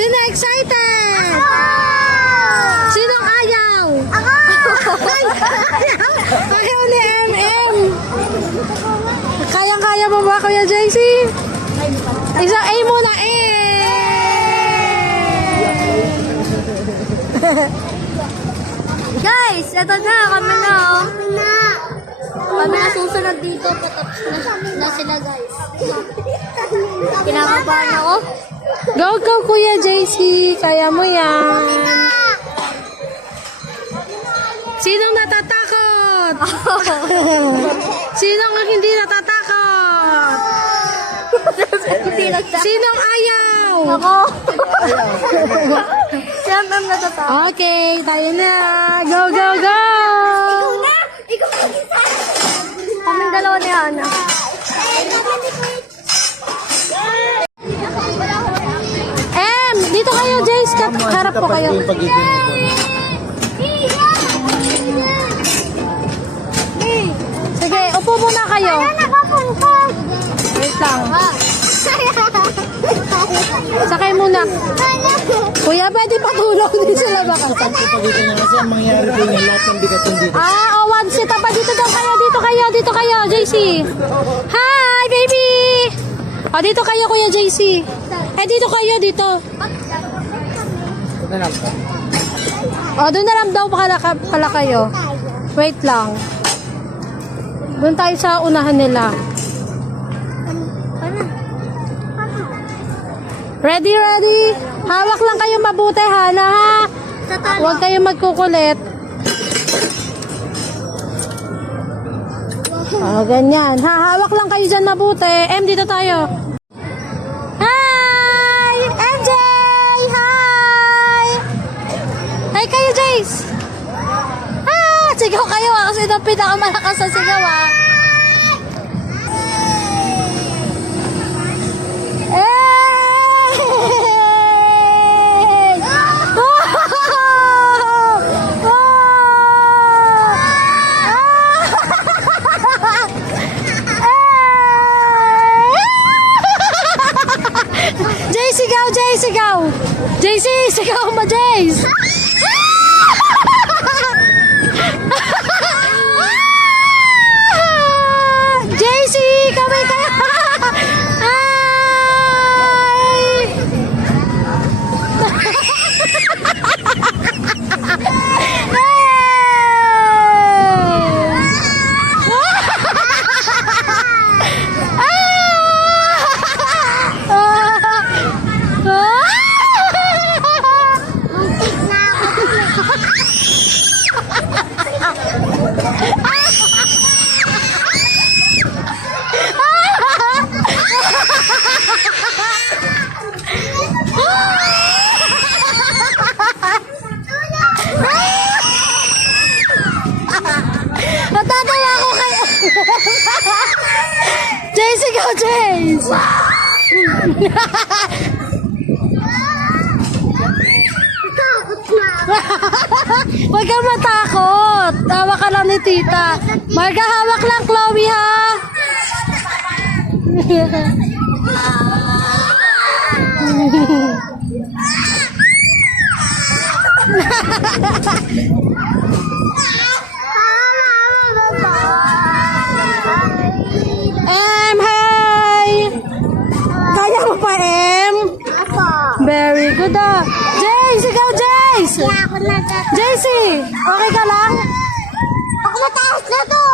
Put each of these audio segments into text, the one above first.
Sino excited? Sinong ayaw? Ayaw ni MM. Kayang-kaya mo ba, Kuya JC? Isang A muna, A! Guys, eto na, kami na. Kami na susunod dito, patapos na sila guys. Kinakabahan ako. Go, go, Kuya JC. Kaya mo yan. Sinong natatakot? Sinong hindi natatakot? Sinong ayaw? Ako. Siyempre natatakot. Okay, tayo na. Go, go, go! Ikaw na! Kaming dalawa ni Ana. Dito kayo, Jace. Harap po kayo. Sige, upo muna kayo. Wait lang. Sakay muna. Kuya, pwede patulong din sila baka. Kasi ang mangyari po niya, lahat ng bigat yung dito. One seat pa. Dito daw kayo. Dito kayo, JC. Hi, baby. Dito kayo, Kuya JC. Dito kayo, dito. Doon na lang daw pala kayo. Wait lang. Doon tayo sa unahan nila. Ready? Hawak lang kayo mabuti, Hana, ha? Huwag kayong magkukulit. Ganyan. Hawak lang kayo dyan mabuti. Dito tayo. Hi! MJ! Hi! Hi kayo, Jace! Sigaw kayo, kasi ito pinakamalakas sa sigaw, Sigaw! JC, sigaw mo, Jace! JC, kamay ka! Natatawa ko kayo. Jace, ikaw, Jace. Huwag kang matakot. Tawa ka lang ni tita. Marga, hawak lang, Chloe, ha? Hi! Kaya mo pa, Very good, Jace, ikaw, Jace! JC, okay ka lang? Ako mataas na to!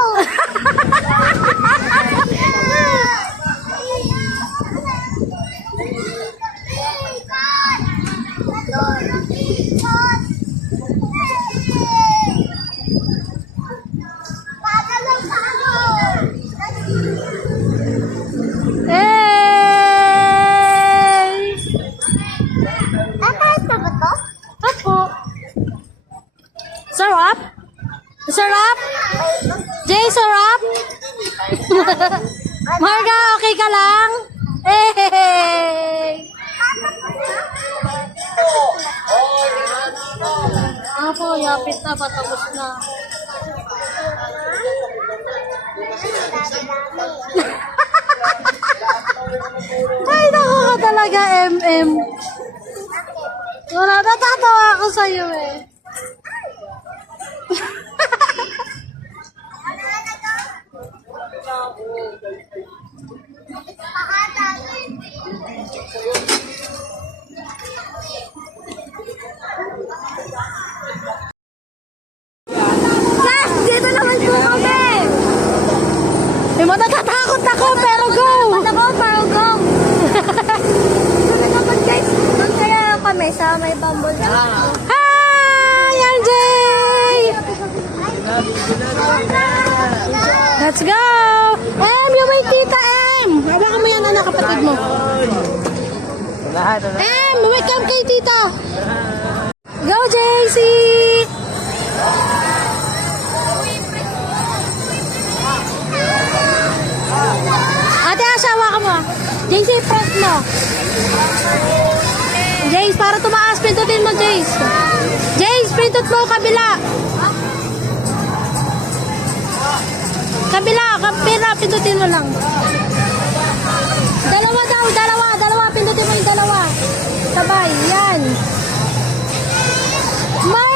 Sarap? Sarap? Jay, sarap? Marga, okay ka lang? Hey! Ako, yapit na, patapos na. Ay, naku ka talaga, MM. Wala, natatawa ako sa'yo eh. Yes! Dito naman po kami! May matatatakot ako, pero go! Ako, pero go! Doon naman guys, doon kaya kami sa may bambol. Hi, MJ! Let's go! Em, yung may tita, Em! Hawakan mo yan, anak, kapatid mo. Em, wake up kay tita! Go, JC! Ate Asha, hawakan mo. JC, press mo. Jace, para tumaas, pindutin mo, Jace. Jace, pindot mo, kabila. Kabila, pindutin mo lang. Dalawa daw, pindutin mo yung dalawa. Sabay, yan. Smile!